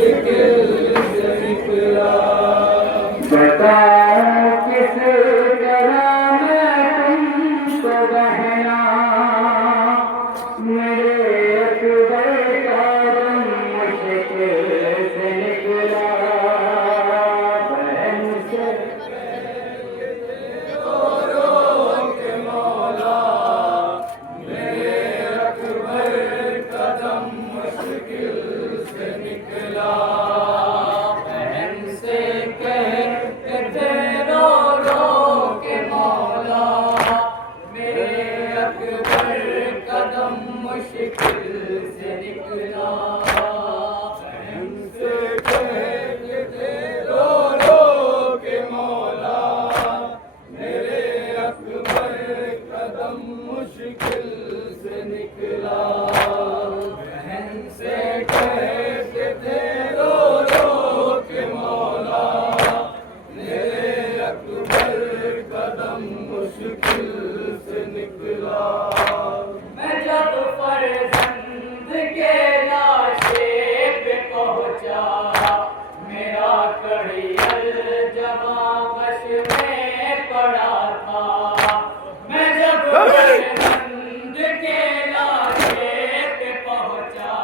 मुश्किल से निकला। बताओ किस तरह मैं तुमको बहना, मेरे अकबर का दम मुश्किल से निकला। बहन से के मौला मेरे अकबर कदम मुश्किल से निकला। बहन से कहते थे रो रो के मौला मेरे अकबर कदम मुश्किल से निकला। बहन से कहते थे रो रो के मौला मेरे अकबर कदम मुश्किल से निकला। बहन से कहते थे रो रो के मौला मेरे अकबर कदम मुश्किल से निकला। मैं जब फर्जंद के लाशे पे पहुंचा मेरा कड़ियल जवां बश में पड़ा था। मैं जब फर्जंद के लाशे पे पहुंचा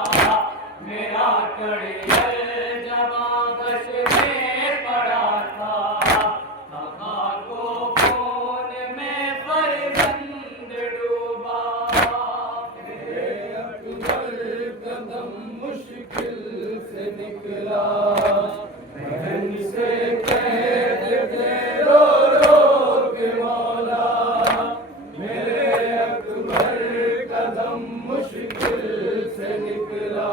मेरा कड़ियल जवां बश में पड़ा था। हवा को खून में फर्जंद डूबा मेरे अकबर कदम मुश्किल से निकला। बहन से कहते थे रो रो के मौला मेरे अकबर कदम मुश्किल से निकला।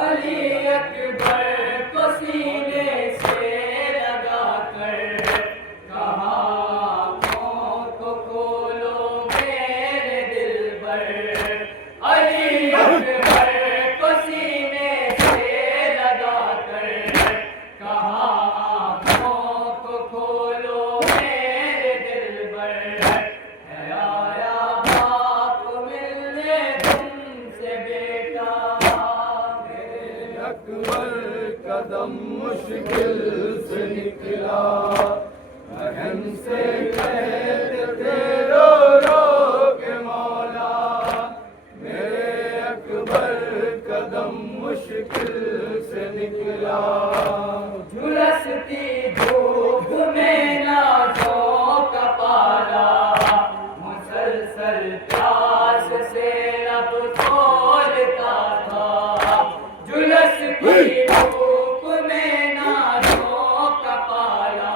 अली अकबर को सीने से लगा कर कहा आँखों को खोलो मेरे दिलबर। अली अकबर को सीने से लगा कर कहा आँखों को खोलो मेरे दिलबर। है आया बाप मिलने तुमसे बेटा मेरे अकबर कदम मुश्किल से निकला। बहन से कहते थे रो रो के मौला मेरे अकबर कदम मुश्किल से निकला। झुलसती धूप में नाजों का पाला मुसलसल प्यास से लब खोलता था। झुलसती धूप में नाजों का पाला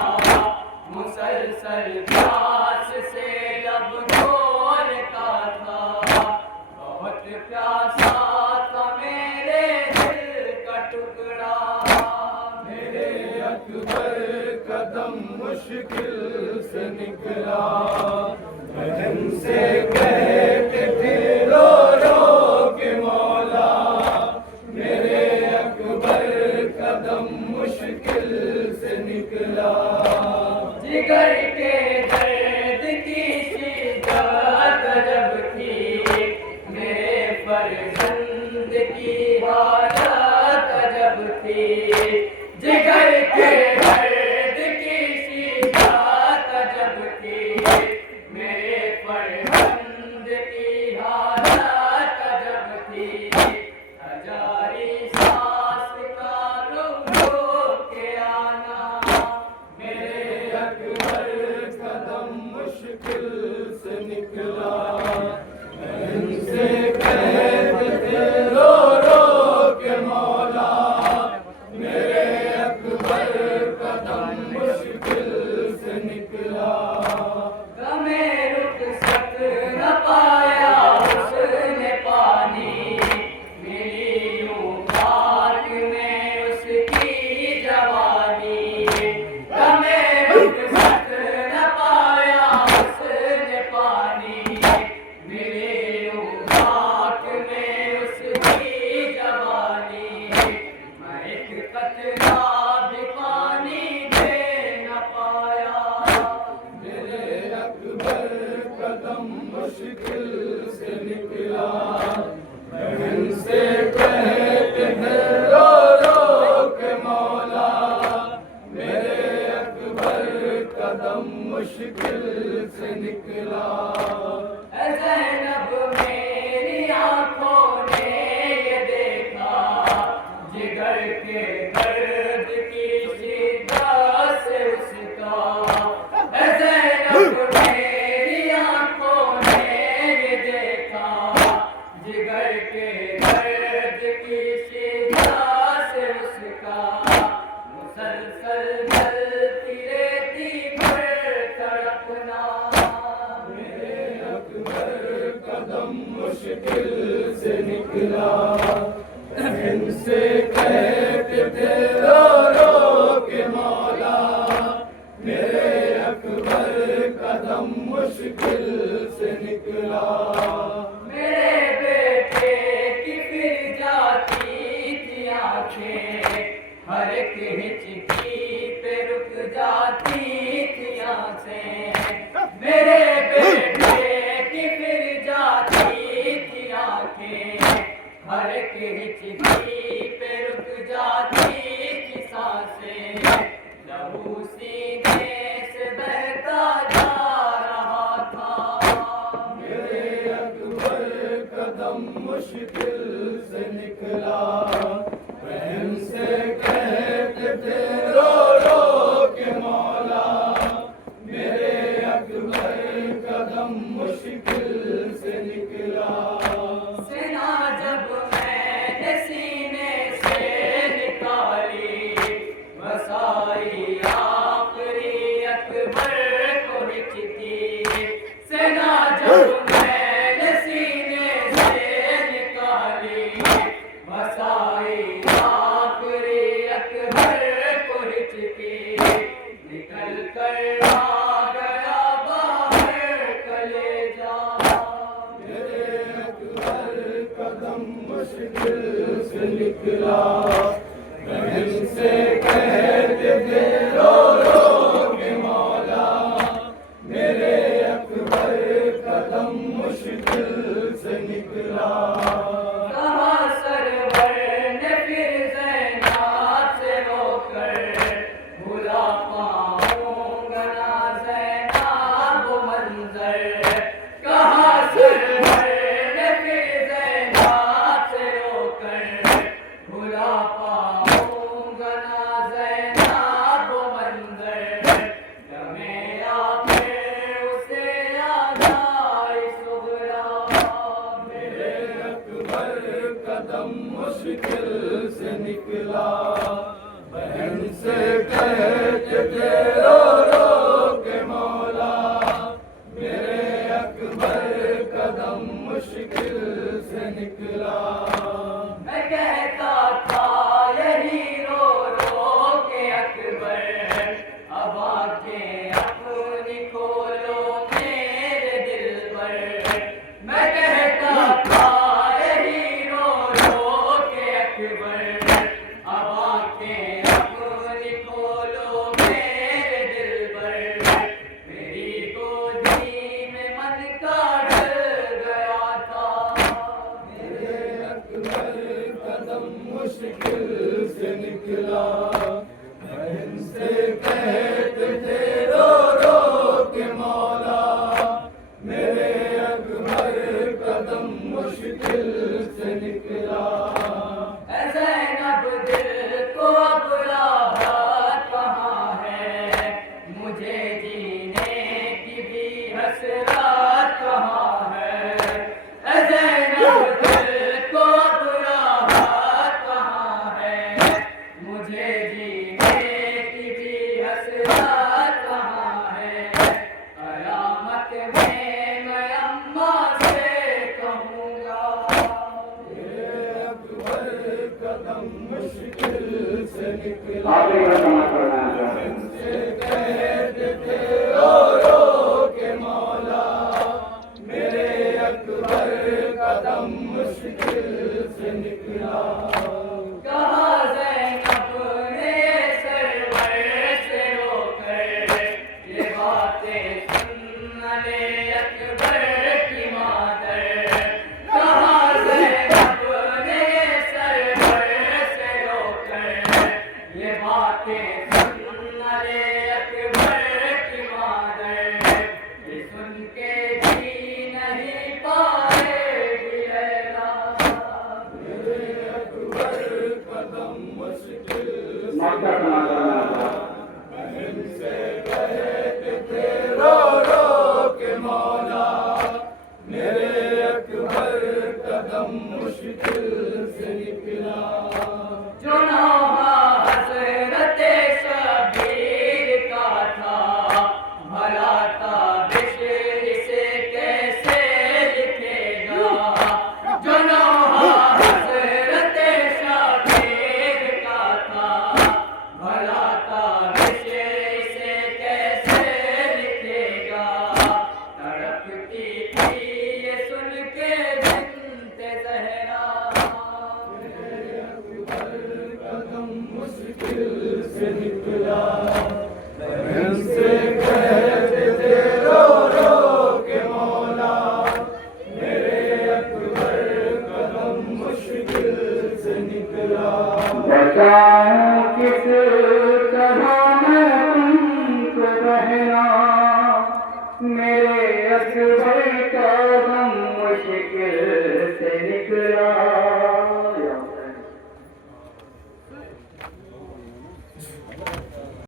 मुसलसल प्यास से लब खोलता था। बहुत प्यासा था मेरे दिल का टुकड़ा मेरे अकबर कदम मुश्किल से निकला। बहन से कहते थे रो रो के मौला मेरे अकबर कदम मुश्किल से निकला। जिगर के दर्द की शिद्दत जब थी मेरे फर्जंद की हालत जब थी। जिगर के दर्द की शिद्दत जब थी मेरे फर्जंद की हालत जब थी। हजारी सांस का रुक के आना मेरे अकबर कदम मुश्किल से निकला। बहन से कहते थे रो रो के मौला मेरे अकबर इनसे कहते थे रो रो के मौला मेरे अकबर कदम मुश्किल से निकला। मेरे बेटे की फिर जाती थी आंखें, हर एक हिचकी पे रुक जाती थी आंखें। मेरे बेटे की फिर जाती थी आंखें, हर एक हिचकी पे रुक जाती थी सांसें। लहू सीने से बहता जा रहा था। मेरे अकबर कदम मुश्किल से निकला। बहन से कहते थे रो रो के मौला मेरे अकबर कदम मुश्किल से निकला। सेना जब मैंने सीने से निकाली, वसाई आखिरी अकबर को हिचकी। सेना जब मैंने सीने से निकाली, वसाई आखिरी अकबर को हिचकी। निकल कर आ गया बाहर कलेजा। मेरे अकबर कदम मुश्किल से निकला। बहन से कहते थे रो रो के मौला मेरे अकबर कदम मुश्किल से निकला। कहा सरवर ने फिर ज़ैनाब से रोकर, भुला पाऊंगा ना ज़ैनाब वो मंजर। कहा सरवर ने फिर ज़ैनाब से रोकर, भुला पाऊंगा ना ज़ैनाब वो मंजर। जमे आखिर उसे याद आई सुगरा। मेरे अकबर कदम मुश्किल से निकला। बहन से कहते थे रो रो के मौला मेरे अकबर कदम मुश्किल से निकला। मैं कहता था यही रो रो के अकबर, अब आंखें अपनी खोलो मेरे दिल पर। मैं कहता था यही रो रो के अकबर, अब आंखें अपनी खोलो मेरे दिल पर। मेरी गोदी में मन का डर गया था। मेरे अकबर कदम मुश्किल से निकला। बहन से कहते थे रो रो के मौला मेरे अकबर कदम मुश्किल से निकला। ऐ ज़ैनब दिल को अब राहत कहाँ है, मुझे जीने की भी हसरत कहाँ है। ऐ ज़ैनब दिल को अब राहत कहाँ है, मुझे जीने की भी हसरत कहाँ है। कयामत में मैं अम्मा से कहूँगा। मेरे अकबर कदम मुश्किल से निकला। आखिरी में समाप्त करना है। से कहते थे रो रो के मौला मेरे अकबर कदम मुश्किल से निकला। कहा ज़ैनब ने सरवर से रोकर, ये बातें सुन ले अकबर की मादर। कहा ज़ैनब ने सरवर से रोकर, ये बातें सुन ले अकबर की मादर। ये सुन के जी नहीं पाएगी लैला। मेरे अकबर कदम मुश्किल मक्का समाप्त करना है। बहन से कहते थे रो रो के मौला मेरे अकबर कदम मुश्किल से निकला। जो नौहा हज़रत शबीर का था, भला ताबिश इसे कैसे लिखेगा। जो नौहा हज़रत शबीर से निकला। बहन से कहते थे रो रो के मौला, मेरे अकबर कदम मुश्किल से निकला। बचाऊं किस तरह मैं तुमको बहना, मेरे अकबर कदम मुश्किल